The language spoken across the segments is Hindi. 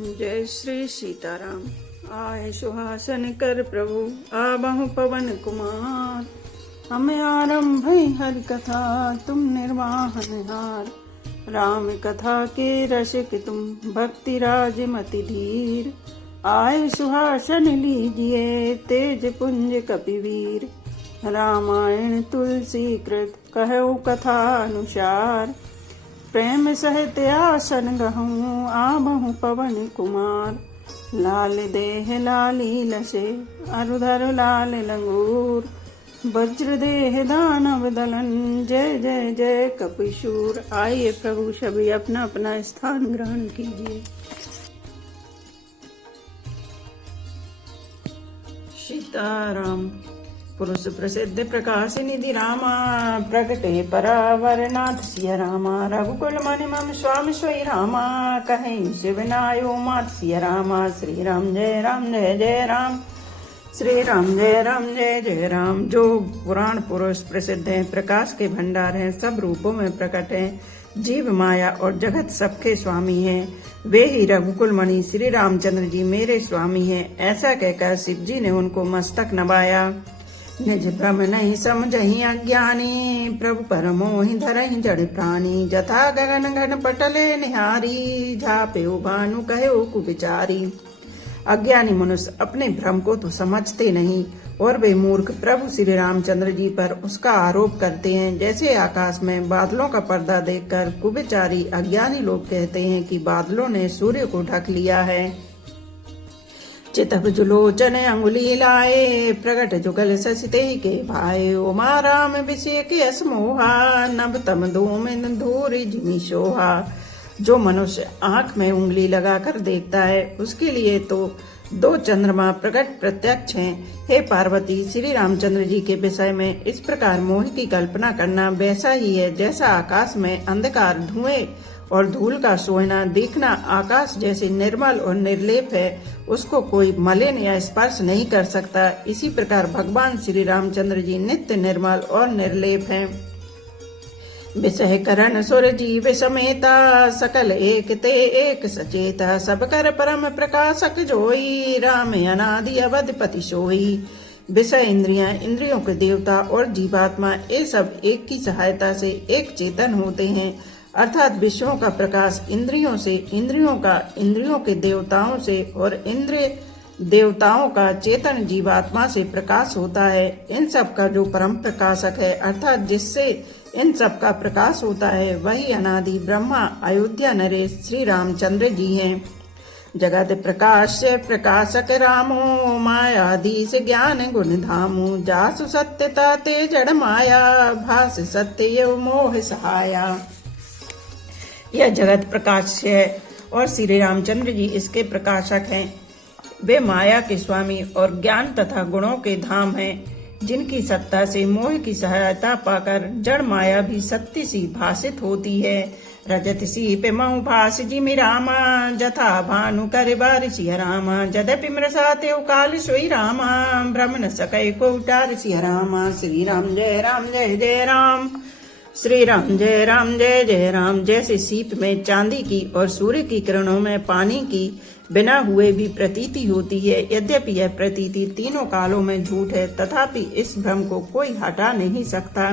जय श्री सीताराम। आए सुहासन कर प्रभु आबहु पवन कुमार। हमें आरंभ हरि कथा तुम निर्वाहन हार। राम कथा के रसिक तुम भक्ति राज मति धीर। आए सुहासन लीजिए तेज पुंज कपिवीर। रामायण तुलसी कृत कहु कथा अनुसार। प्रेम सहित आसन गहूँ आबहु पवन कुमार। लाल देह लाली लसे अरुधर लाल लंगूर। वज्र देह दानव दलन जय जय जय कपिशूर। आइए प्रभु सभी अपना अपना स्थान ग्रहण कीजिए। सीताराम। पुरुष प्रसिद्ध प्रकाश निधि रामा। प्रगटे परावरनाथ सिया रामा। रघुकुल मणि मम स्वामी सोई रामा। कहीं शिवनायो मात सिया रामा। श्री राम जय जय राम। श्री राम जय जय राम। जो पुराण पुरुष प्रसिद्ध हैं, प्रकाश के भंडार हैं, सब रूपों में प्रकट हैं, जीव माया और जगत सबके स्वामी हैं, वे ही रघुकुल मणि श्री रामचंद्र जी मेरे स्वामी हैं। ऐसा कहकर शिव जी ने उनको मस्तक नवाया। निज भ्रम नहीं समझहि अज्ञानी। प्रभु परमोहि धरहि जड़ प्राणी। जथा गगन घन पटले निहारी। झापेउ भानु कहु कुविचारी। अज्ञानी मनुष्य अपने भ्रम को तो समझते नहीं और वे मूर्ख प्रभु श्री रामचंद्र जी पर उसका आरोप करते हैं। जैसे आकाश में बादलों का पर्दा देखकर कुविचारी अज्ञानी लोग कहते हैं कि बादलों ने सूर्य को ढक लिया है। चितप जुलोचन अंगुली लाए। प्रगट जुगल ससिते के भाई। उमा राम विषय के असमोहा। नभ तम धूम धूरि जिमि शोहा। जो मनुष्य आंख में उंगली लगाकर देखता है उसके लिए तो दो चंद्रमा प्रकट प्रत्यक्ष हैं। हे पार्वती, श्री रामचंद्र जी के विषय में इस प्रकार मोह की कल्पना करना वैसा ही है जैसा आकाश में अंधकार, धुएं और धूल का सोना देखना आकाश जैसे निर्मल और निर्लेप है, उसको कोई मलिन या स्पर्श नहीं कर सकता। इसी प्रकार भगवान श्री रामचंद्र जी नित्य निर्मल और निर्लेप हैं। विषय करण सुर जीव समेता। सकल एक ते एक सचेता। सब कर परम प्रकाशक जोई। राम अनादि अवधपति सोई। विषय इंद्रियां, इंद्रियों के देवता और जीवात्मा, ये सब एक की सहायता से एक चेतन होते हैं। अर्थात विषयों का प्रकाश इंद्रियों से, इंद्रियों का इंद्रियों के देवताओं से और इंद्रिय देवताओं का चेतन जीवात्मा से प्रकाश होता है। इन सब का जो परम प्रकाशक है अर्थात जिससे इन सब का प्रकाश होता है वही अनादि ब्रह्मा अयोध्या नरेश श्री रामचंद्र जी हैं। जगत प्रकाश प्रकाशक रामो। मायाधीश ज्ञान गुण धामो। जासु सत्यता ते जड़ माया। भास सत्य ये मोह सहाया। यह जगत प्रकाश है और श्री रामचंद्र जी इसके प्रकाशक हैं। वे माया के स्वामी और ज्ञान तथा गुणों के धाम हैं, जिनकी सत्ता से मोह की सहायता पाकर जड़ माया भी सत्य सी भासित होती है। रजत सी पे मऊ भास जिमि रामा। जथा भानु करे बारिश रामा। जदपि मृषाते काल सोई रामा। भ्रम न सकै को उटार सिया रामा। श्री राम जय जय राम। श्री राम जय जय राम। जैसे सीप में चांदी की और सूर्य की किरणों में पानी की बिना हुए भी प्रतीति होती है, यद्यपि यह प्रतीति तीनों कालों में झूठ है, तथापि इस भ्रम को कोई हटा नहीं सकता।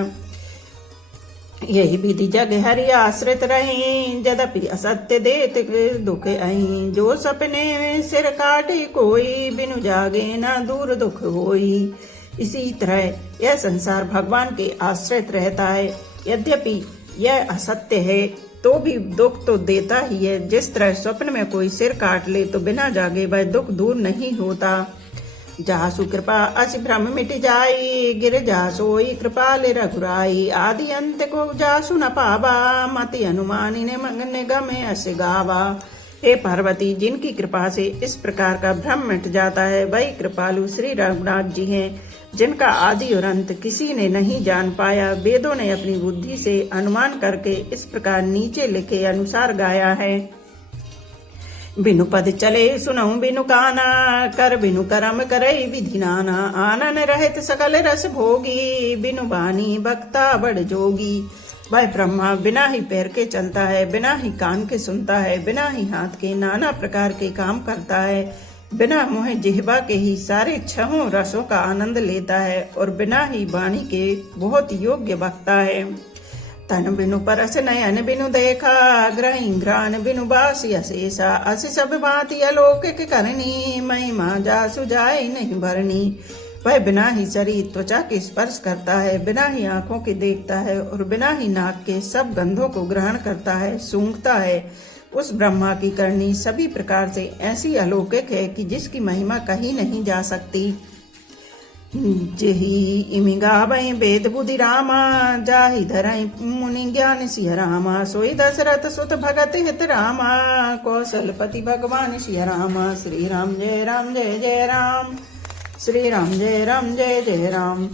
यही विधि जग हरि आश्रित रही। यद्यपि असत्य देत दुख अहि। जो सपने में सिर काटे कोई। बिनु जागे न दूर दुख होई। इसी तरह यह संसार भगवान के आश्रित रहता है। यद्यपि यह असत्य है तो भी दुख तो देता ही है। जिस तरह स्वप्न में कोई सिर काट ले तो बिना जागे वह दुख दूर नहीं होता। जासु कृपा असि भ्रम मिट जाई। गिर जासोई कृपाल रघुराई। आदि अंत को जासु न पावा। मति अनुमानी ने मंगने गमे अस गावा। हे पार्वती, जिनकी कृपा से इस प्रकार का भ्रम मिट जाता है वही कृपालु श्री रघुनाथ जी हैं, जिनका आदि और अंत किसी ने नहीं जान पाया। वेदों ने अपनी बुद्धि से अनुमान करके इस प्रकार नीचे लिखे अनुसार गाया है। बिनु पद चले सुनऊ बिनु काना। कर बिनु करम करई विधि नाना। आनन रहित सकल रस भोगी। बिनु बानी बक्ता बड़ जोगी। वह ब्रह्मा बिना ही पैर के चलता है, बिना ही कान के सुनता है, बिना ही हाथ के नाना प्रकार के काम करता है, बिना मुँह जिह्वा के ही सारे छहों रसों का आनंद लेता है और बिना ही वाणी के बहुत योग्य वक्ता है। तन बिनु परस नयन बिनु देखा, ग्रही घ्राण बिनु बासी अशेषा, अस सब भांति अलौकिक करनी, महिमा जासु जाए नहीं भरनी। वह बिना ही शरीर त्वचा के स्पर्श करता है, बिना ही आंखों के देखता है और बिना ही नाक के सब गंधों को ग्रहण करता है, सूंघता है। उस ब्रह्मा की करनी सभी प्रकार से ऐसी अलौकिक है कि जिसकी महिमा कही नहीं जा सकती। जेहि इमि गावै वेद बुद्धि रामा, जाहि धरै मुनि ज्ञान सिंह रामा, सोई दशरथ सुत भगत हित रामा, कौशलपति भगवान सिंह रामा। श्री राम जय राम जय जय राम, श्री राम जय राम जय जय राम।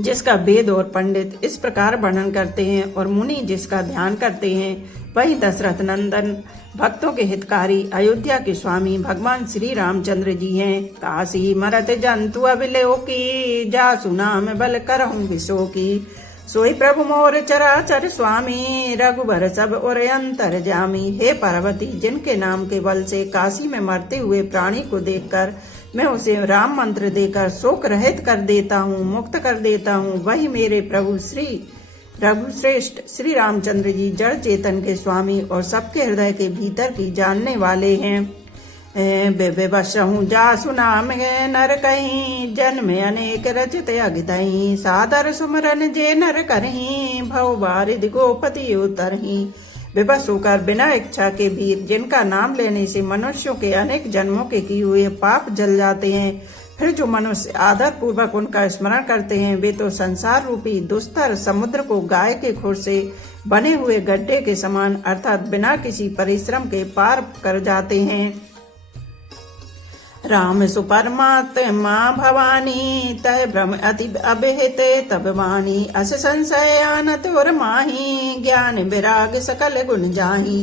जिसका वेद और पंडित इस प्रकार वर्णन करते हैं और मुनि जिसका ध्यान करते हैं, वही दशरथ नंदन भक्तों के हितकारी अयोध्या के स्वामी भगवान श्री रामचंद्र जी हैं। काशी मरत जंतु अबिलो की, जासु नाम बल करहूं विशो की, सोई प्रभु मोर चराचर स्वामी, रघुबर सब और अंतर जामी। हे पार्वती, जिनके नाम के बल से काशी में मरते हुए प्राणी को देखकर मैं उसे राम मंत्र देकर शोक रहित कर देता हूँ, मुक्त कर देता हूँ, वही मेरे प्रभु श्री रघुश्रेष्ठ श्री रामचंद्र जी जड़ चेतन के स्वामी और सबके हृदय के भीतर की जानने वाले हैं। बेबसहूँ जासु नाम नर कहीं, जन्म अनेक रचित अगितहीं, सादर सुमरन जे नर करहीं, भव बारिद गोपति उतरहीं। बेबस होकर बिना इच्छा के भी जिनका नाम लेने से मनुष्यों के अनेक जन्मों के किए हुए पाप जल जाते हैं, फिर जो मनुष्य आदर पूर्वक उनका स्मरण करते हैं, वे तो संसार रूपी दुस्तर समुद्र को गाय के खुर से बने हुए गड्ढे के समान अर्थात बिना किसी परिश्रम के पार कर जाते हैं। राम सुपरमात्मा भवानी, तह भ्रम अति अभिहित तब वाणी, अस संशय आनत और माही, ज्ञान विराग सकल गुण जाही।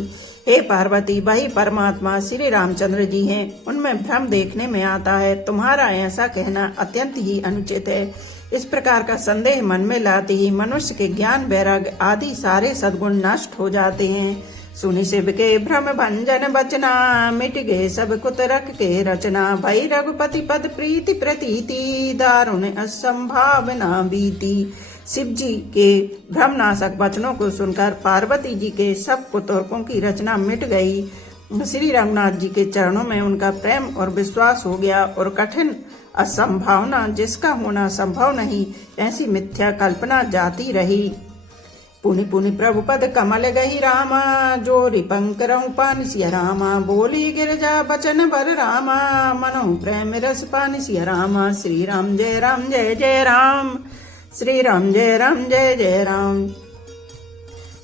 हे पार्वती, वही परमात्मा श्री रामचंद्र जी हैं, उनमें भ्रम देखने में आता है। तुम्हारा ऐसा कहना अत्यंत ही अनुचित है। इस प्रकार का संदेह मन में लाते ही मनुष्य के ज्ञान वैराग्य आदि सारे सद्गुण नष्ट हो जाते हैं। सुनि शिव के भ्रम भंजन बचना, मिट गए सब कुतरक के रचना, भई रघुपति पद प्रीति प्रतीति, दारुण असंभावना बीती। शिव जी के भ्रमनाशक वचनों को सुनकर पार्वती जी के सब कुतर्कों की रचना मिट गई। श्री रघुनाथ जी के चरणों में उनका प्रेम और विश्वास हो गया और कठिन असंभावना जिसका होना संभव नहीं, ऐसी मिथ्या कल्पना जाती रही। पुनि पुनि प्रभु पद कमल गही रामा, जोरी पंकरहु पान सिया रामा, बोली गिरजा बचन बर रामा, मनहु प्रेम रस पान सिया रामा। श्री राम जय राम जय जय राम, श्री राम जय राम जय जय राम।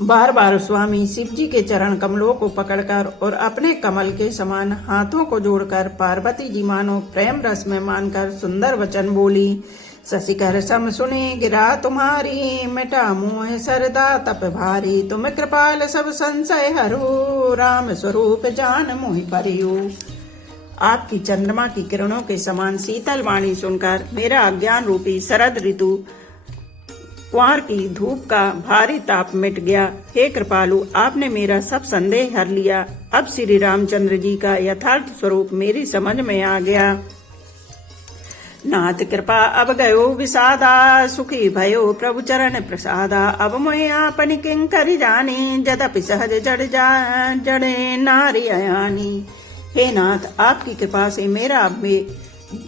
बार बार स्वामी शिव जी के चरण कमलों को पकड़कर और अपने कमल के समान हाथों को जोड़कर पार्वती जी मानो प्रेम रस में मानकर सुंदर वचन बोली। शशिकर सम सुने गिरा तुम्हारी, मिटा मोह सरदा तप भारी, तुम कृपाल सब संशय हरो, राम स्वरूप जान मोहि परियो। आपकी चंद्रमा की किरणों के समान शीतल वाणी सुनकर मेरा अज्ञान रूपी शरद ऋतु कुंवर की धूप का भारी ताप मिट गया। हे कृपालु, आपने मेरा सब संदेह हर लिया। अब श्री रामचंद्र जी का यथार्थ स्वरूप मेरी समझ में आ गया। नाथ कृपा अब गयो विषादा, सुखी भयो प्रभु चरण प्रसादा, अब मोहि आपनि किंकरि जानी, जदपि सहज जड़े नारी अयानी। हे नाथ, आपकी कृपा से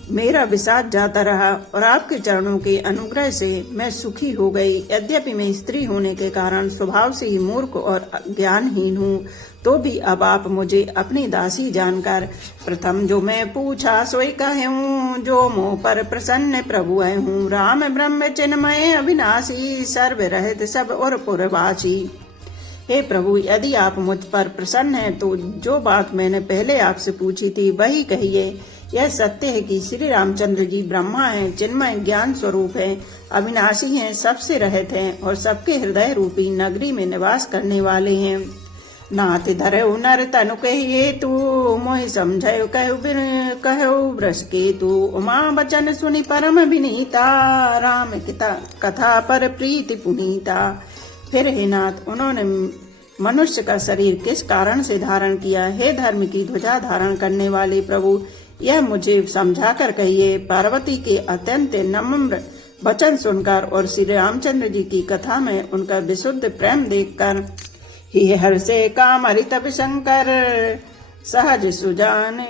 मेरा विषाद जाता रहा और आपके चरणों के अनुग्रह से मैं सुखी हो गई। यद्यपि मैं स्त्री होने के कारण स्वभाव से ही मूर्ख और ज्ञानहीन हूँ, तो भी अब आप मुझे अपनी दासी जानकर प्रथम जो मैं पूछा सोई कहूँ, जो मोह पर प्रसन्न प्रभु हूँ, राम ब्रह्म चिन्मय अविनाशी, सर्व रहित सब और पुरवासी। हे प्रभु, यदि आप मुझ पर प्रसन्न हैं तो जो बात मैंने पहले आपसे पूछी थी वही कहिए। यह सत्य है कि श्री रामचंद्र जी ब्रह्मा हैं, चिन्मय ज्ञान स्वरूप हैं, अविनाशी हैं, सबसे रहित हैं और सबके हृदय रूपी नगरी में निवास करने वाले हैं। नाथ धरऊ नर तनु कहिए तू, मोहि समझयो कहु वृष के तू, उमा बचन सुनि परम विनीता, राम कथा पर प्रीति पुनीता। फिर हे नाथ, उन्होंने मनुष्य का शरीर किस कारण से धारण किया? हे धर्म की ध्वजा धारण करने वाले प्रभु, यह मुझे समझा कर कहिए। पार्वती के अत्यंत नम्र वचन सुनकर और श्री रामचंद्र जी की कथा में उनका विशुद्ध प्रेम देखकर ही हर्षे काम हरितप शंकर सहज सुजान,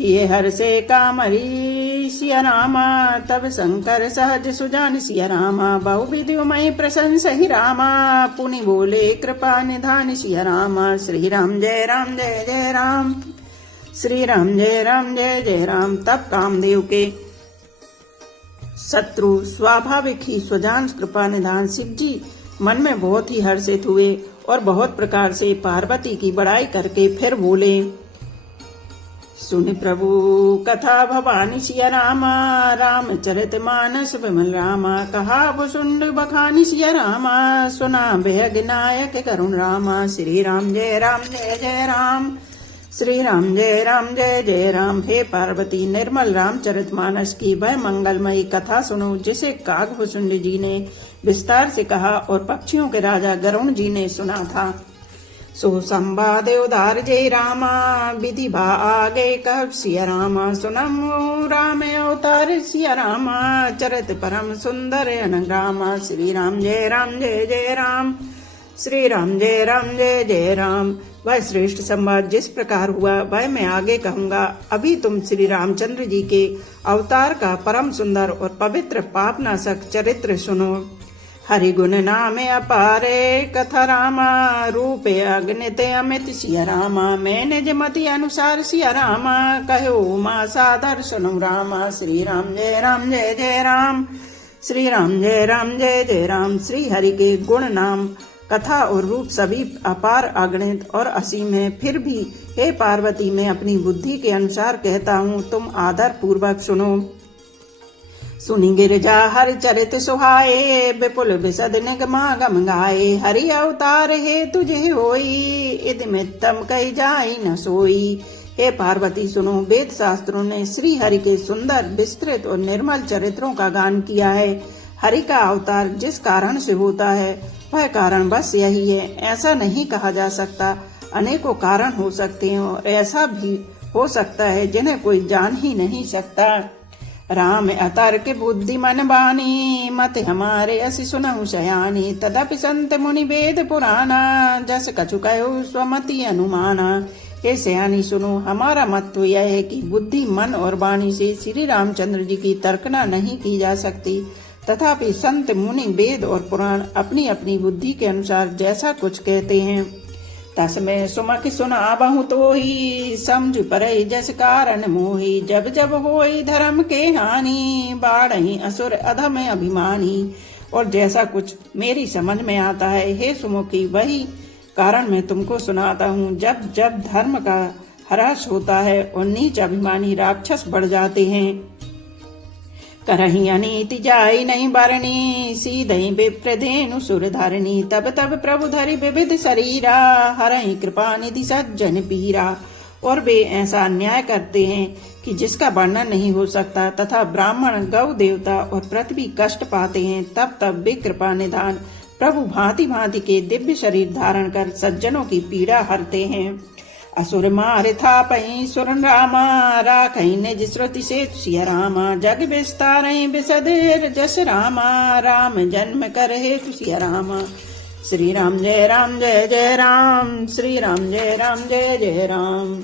ये हर्षे काम हरि सिया रामा तब शंकर सहज सुजान सिया रामा। बहुविधुमय प्रशंस ही रामा, पुनि बोले कृपा निधान सिया रामा। श्री राम जय राम जय जय राम, श्री राम जय राम जय जय राम। तब कामदेव के शत्रु स्वाभाविक ही स्वजान कृपा निधान शिव जी मन में बहुत ही हर्षित हुए और बहुत प्रकार से पार्वती की बड़ाई करके फिर बोले, सुनि प्रभु कथा भवानी सिया रामा, रामचरित मानस विमल रामा। कहा भुसुंड बखानी सिया रामा, सुना बेहग नायक करुण रामा। श्री राम जय राम जय जय राम, श्री राम जय राम जय जय राम। हे पार्वती, निर्मल रामचरितमानस की वह मंगलमयी कथा सुनो जिसे कागभूषुंड जी ने विस्तार से कहा और पक्षियों के राजा गरुण जी ने सुना था। सो संवाद उदार जय रामा, विधि भा आगे कह सिया रामा। सुनम राम अवतार सिया रामा, चरित परम सुंदर अनग्रामा। श्री राम जय राम जय जय राम, श्री राम जय राम जय जय राम। वह श्रेष्ठ संवाद जिस प्रकार हुआ वह मैं आगे कहूँगा। अभी तुम श्री रामचंद्र जी के अवतार का परम सुंदर और पवित्र पापनाशक चरित्र सुनो। हरि गुण नाम अपारे कथा रामा, रूपे अगणित अमित सिया रामा। मैं निज मति अनुसार सिया रामा, कहो माँ सादर सुनो रामा। श्री राम जय राम जय जय राम, श्री राम जय राम जय जय राम। श्री हरि के गुण नाम कथा और रूप सभी अपार अगणित और असीम है। फिर भी हे पार्वती, मैं अपनी बुद्धि के अनुसार कहता हूँ, तुम आदर पूर्वक सुनो। सुनि गिरिजा हर चरित सुहाए, विपुल विशद निगमागम गाए। हरि अवतार हे तुझे होई, इदमित्तम कही जाई न सोई। हे पार्वती सुनो, वेद शास्त्रों ने श्री हरि के सुंदर विस्तृत और निर्मल चरित्रों का गान किया है। हरि का अवतार जिस कारण से होता है वह कारण बस यही है, ऐसा नहीं कहा जा सकता। अनेकों कारण हो सकते हैं और ऐसा भी हो सकता है जिन्हें कोई जान ही नहीं सकता। राम अतर्क बुद्धि मन बानी, मत हमारे असि सुनहु शयानी। तदपि संत मुनि वेद पुराना, जस कछु कहो स्वमति अनुमाना। हे सयानी सुनो, हमारा मत तो यह है कि बुद्धि मन और वाणी से श्री रामचंद्र जी की तर्कना नहीं की जा सकती। तथापि संत मुनि वेद और पुराण अपनी अपनी बुद्धि के अनुसार जैसा कुछ कहते हैं। तस्मै सुमख सुनाबहु तोहि, समझ परहि जस कारण मोहि। जब जब होई धर्म के हानि, बाढ़हि असुर अधम अभिमानी। और जैसा कुछ मेरी समझ में आता है हे सुमुखी, वही कारण मैं तुमको सुनाता हूँ। जब जब धर्म का ह्रास होता है और नीच अभिमानी राक्षस बढ़ जाते हैं। करही अनीति जाई नहीं बरनी, सीधई विप्रधेनु सुर धरनी। तब तब प्रभु धरि विविध शरीरा, हरहि कृपा निधि सज्जन पीरा। और वे ऐसा अन्याय करते हैं कि जिसका वर्णन नहीं हो सकता, तथा ब्राह्मण गौ देवता और पृथ्वी कष्ट पाते हैं। तब तब वे कृपा निधान प्रभु भांति भांति के दिव्य शरीर धारण कर सज्जनों की पीड़ा हरते हैं। असुर मार था पई सुरन रामा, राखई निज श्रुति से सिया रामा। जग विस्तारई विसदेर जस रामा, राम जन्म कर हेतु सिया रामा। श्री राम जय राम जय जय राम, श्री राम जय राम जय जय राम।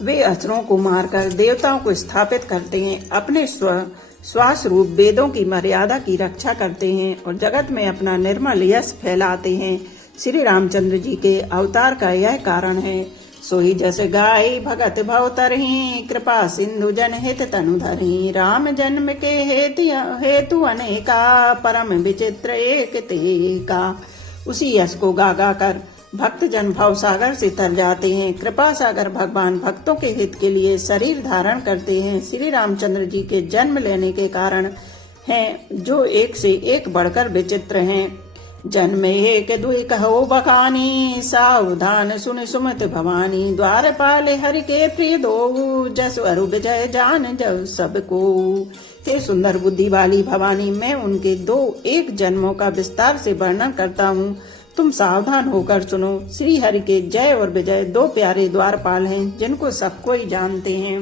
वे असुरों को मारकर देवताओं को स्थापित करते हैं, अपने श्वास रूप वेदों की मर्यादा की रक्षा करते हैं और जगत में अपना निर्मल यश फैलाते हैं। श्री रामचंद्र जी के अवतार का यह कारण है। सोई जस गाय भगत भवतरहि, कृपा सिंधु जन हित तनु धरहि। राम जन्म के हेतु अनेका, परम विचित्र एक तेका। उसी यश को गा गा कर भक्त जन भव सागर से तर जाते हैं। कृपा सागर भगवान भक्तों के हित के लिए शरीर धारण करते हैं। श्री रामचंद्र जी के जन्म लेने के कारण हैं जो एक से एक बढ़कर विचित्र हैं। जन्म एक दुई कहो बखानी, सावधान सुन सुमत भवानी। द्वारपाल हरि के प्रिय दो, जस अरु विजय जान जब सबको। हे सुंदर बुद्धि वाली भवानी, मैं उनके दो एक जन्मों का विस्तार से वर्णन करता हूँ, तुम सावधान होकर सुनो। श्री हरि के जय और विजय दो प्यारे द्वारपाल हैं, जिनको सब कोई जानते हैं।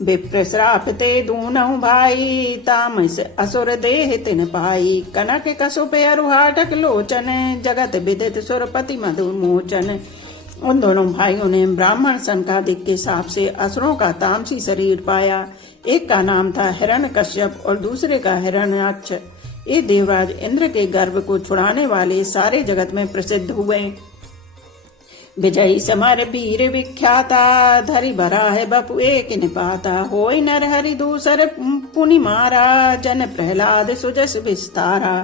विप्र श्राप ते दूनहु भाई, तामस असुर देह तिन पाई। कनक कसुप अरुहाटक लोचन, जगत विदित सुरपति मधु मोचन। उन दोनों भाइयों ने ब्राह्मण संकादिक के साप से असुरों का तामसी शरीर पाया। एक का नाम था हिरण्यकश्यप और दूसरे का हिरण्याक्ष। ये देवराज इंद्र के गर्भ को छुड़ाने वाले सारे जगत में प्रसिद्ध हुए। विजयी समर वीर विख्याता, धरि भरा है बपु एक निपाता। होय नर हरि दूसर पुनि मारा, जन प्रहलाद सुजस विस्तारा।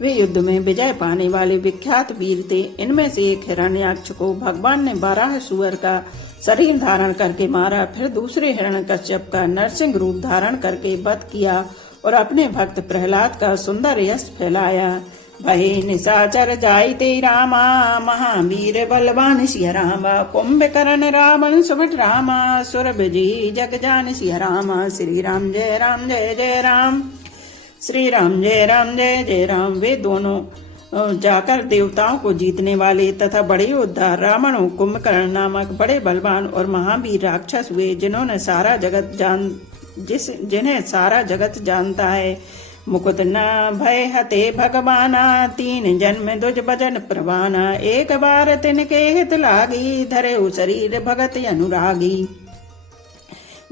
वे युद्ध में विजय पाने वाले विख्यात वीर थे। इनमें से एक हिरण्याक्ष को भगवान ने 12 सुअर का शरीर धारण करके मारा। फिर दूसरे हिरण्यकश्यप का नरसिंह रूप धारण करके वध किया और अपने भक्त प्रहलाद का सुंदर यश फैलाया। भये निशाचर जायते रामा, महावीर बलवान सिया रामा। कुंभकर्ण रावण सुभट रामा, सुर विजयी जग जान सिया रामा। श्री राम जय जय राम, श्री राम जय जय राम। वे दोनों जाकर देवताओं को जीतने वाले तथा बड़े योद्धा रावण और कुंभकर्ण नामक बड़े बलवान और महावीर राक्षस हुए, जिन्हें सारा जगत जानता है। मुकुट न भय हते भगवाना, 3 जन्म दुज भजन प्रवाना। एक बार तिनके हित लागी, धरे शरीर भगत अनुरागी।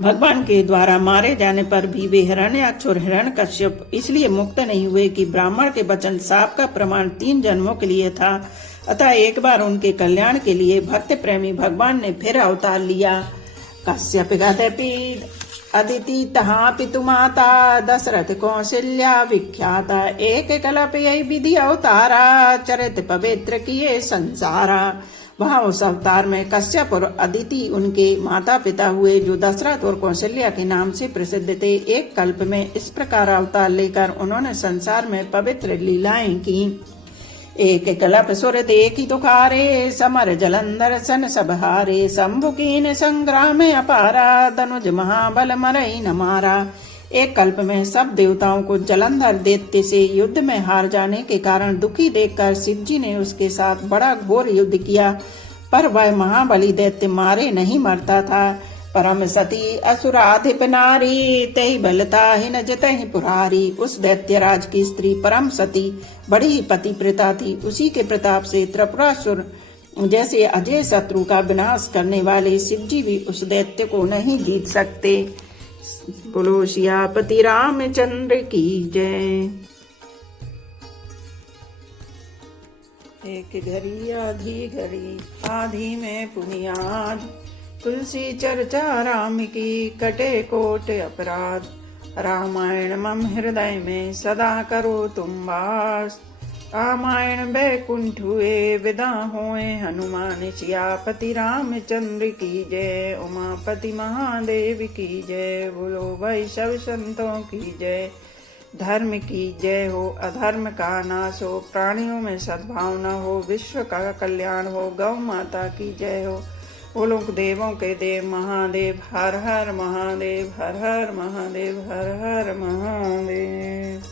भगवान के द्वारा मारे जाने पर भी वे हिरण्याक्ष और हिरण्यकश्यप इसलिए मुक्त नहीं हुए कि ब्राह्मण के वचन शाप का प्रमाण 3 जन्मों के लिए था। अतः एक बार उनके कल्याण के लिए भक्त प्रेमी भगवान ने फिर अवतार लिया। कश्यप गदपि अदिति तहा पितु माता, दशरथ कौशल्या विख्याता। एक कल्प यही विधि अवतारा, चरित पवित्र किए संसारा। वहाँ उस अवतार में कश्यप और अदिति उनके माता पिता हुए, जो दशरथ और कौशल्या के नाम से प्रसिद्ध थे। एक कल्प में इस प्रकार अवतार लेकर उन्होंने संसार में पवित्र लीलाएं की। एक कल्प सुर देखी तुखारे, समर जलंधर सन सब हारे। शंभु कीन संग्राम अपारा, धनुज महाबल मरई न मारा। एक कल्प में सब देवताओं को जलंधर दैत्य से युद्ध में हार जाने के कारण दुखी देखकर शिव जी ने उसके साथ बड़ा घोर युद्ध किया, पर वह महाबली दैत्य मारे नहीं मरता था। परम सती असुराधिप नारी, तहि बलता ही न जतहि पुरारी। उस दैत्यराज की स्त्री परम सती बड़ी ही पतिव्रता थी। उसी के प्रताप से त्रिपुरासुर जैसे अजय शत्रु का विनाश करने वाले शिव जी भी उस दैत्य को नहीं जीत सकते। बोलो सियापति रामचंद्र की जय। एक घड़ी आधी में पुनियाद, तुलसी चर्चा राम की कटे कोट अपराध। रामायण मम हृदय में सदा करो तुम वास। रामायण बैकुंठ हुए विदा होए हनुमान। सियापति रामचंद्र की जय, उमापति महादेव की जय। बोलो भाई सब संतों की जय। धर्म की जय हो, अधर्म का नाश हो, प्राणियों में सद्भावना हो, विश्व का कल्याण हो। गौ माता की जय हो। बोलो देवों के देव महादेव। हर हर महादेव, हर हर महादेव, हर हर महादेव।